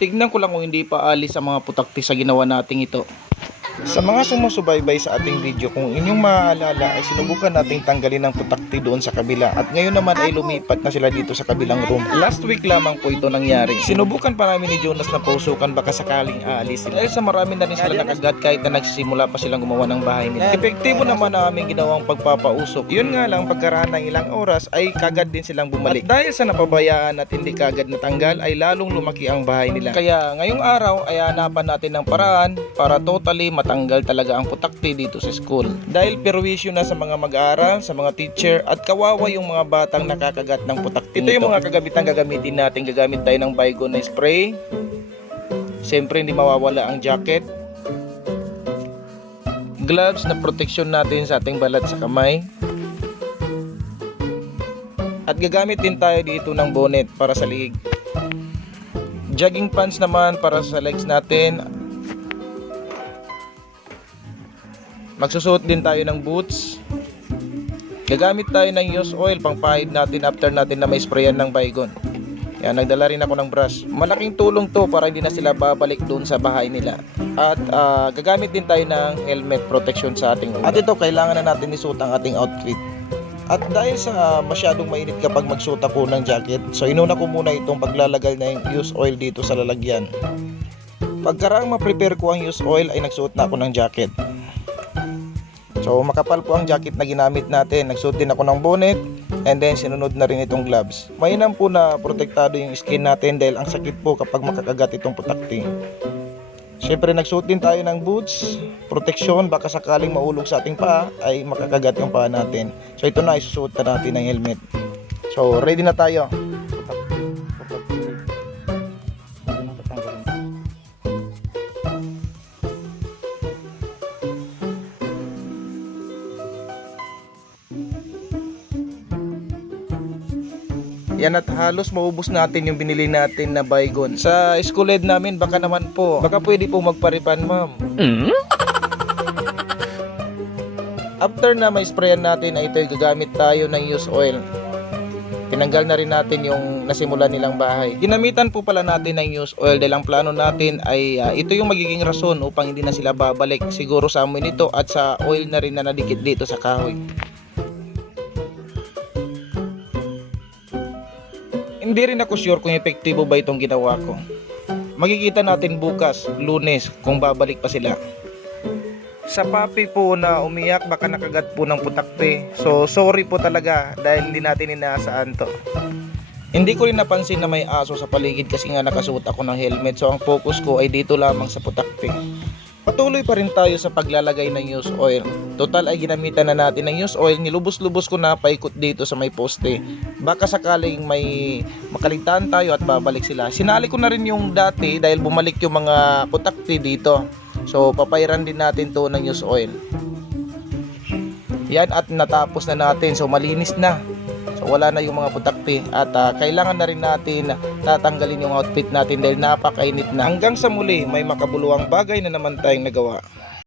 Tignan ko lang kung hindi pa alis ang mga putakti sa ginawa nating ito. Sa mga sumusubaybay sa ating video, kung inyong maaalala ay sinubukan nating tanggalin ang putakti doon sa kabila at ngayon naman ay lumipat na sila dito sa kabilang room. Last week lamang po ito nangyari. Sinubukan pa namin ni Jonas na pausukan baka sakaling aalis sila. Dahil sa marami na rin sila nakagat kahit na nagsisimula pa silang gumawa ng bahay nila. Epektibo naman ang aming ginawang pagpapausok. Yun nga lang pagkaraan ng ilang oras ay kagad din silang bumalik. At dahil sa napabayaan at hindi kagad natanggal ay lalong lumaki ang bahay nila. Kaya ngayong araw ay hanapan natin ng paraan para totally matanggal talaga ang putakti dito sa school. Dahil perwisyo na sa mga mag-aaral, sa mga teacher at kawawa yung mga batang nakakagat ng putakti. Ito yung mga kagamitang gagamitin natin. Gagamit tayo ng Baygon na spray. Siyempre hindi mawawala ang jacket. Gloves na proteksyon natin sa ating balat sa kamay. At gagamit din tayo dito ng bonnet para sa liig. Jogging pants naman para sa legs natin. Magsusuot din tayo ng boots. Gagamit tayo ng used oil pangpahid natin after natin na may sprayan ng baygon. Yan, nagdala rin ako ng brush. Malaking tulong to para hindi na sila babalik doon sa bahay nila. At ah, gagamit din tayo ng helmet protection sa ating ulo. At ito, kailangan na natin isuot ang ating outfit. At dahil sa masyadong mainit kapag magsuot ako ng jacket, so inuna ko muna itong paglalagay na yung used oil dito sa lalagyan. Pagkaraang ma-prepare ko ang used oil ay nagsuot na ako ng jacket. So makapal po ang jacket na ginamit natin. Nagsuot din ako ng bonnet and then sinunod na rin itong gloves. Mainam po na protektado yung skin natin dahil ang sakit po kapag makakagat itong putakti. Siyempre nagsuot din tayo ng boots, protection baka sakaling maulog sa ating paa ay makakagat yung paa natin. So ito na isusuot na natin ng helmet. So ready na tayo. Yan at halos maubos natin yung binili natin na baygon. Sa school ed namin baka naman po. Baka pwede po magparipan ma'am. After na may sprayan natin ay ito gagamit tayo ng used oil. Tinanggal na rin natin yung nasimula nilang bahay. Ginamitan po pala natin ng used oil dahil ang plano natin ay ah, ito yung magiging rason upang hindi na sila babalik siguro sa amoy nito at sa oil na rin na nadikit dito sa kahoy. Hindi rin ako sure kung epektibo ba itong ginawa ko. Makikita natin bukas, lunes, kung babalik pa sila. Sa papi po na umiyak, baka nakagat po ng putakte. So, sorry po talaga dahil hindi natin inaasaan to. Hindi ko rin napansin na may aso sa paligid kasi nga nakasuot ako ng helmet. So, ang focus ko ay dito lamang sa putakte. Patuloy pa rin tayo sa paglalagay ng used oil. Total ay ginamitan na natin ng used oil. Nilubos-lubos ko na paikot dito sa may poste. Baka sakaling may makaligtaan tayo at babalik sila. Sinali ko na rin yung dati dahil bumalik yung mga putakti dito. So papairan din natin to ng used oil. Yan at natapos na natin. So malinis na. So wala na yung mga putakti at ah, kailangan na rin natin tatanggalin yung outfit natin dahil napakainit na. Hanggang sa muli, may makabuluhang bagay na naman tayong nagawa.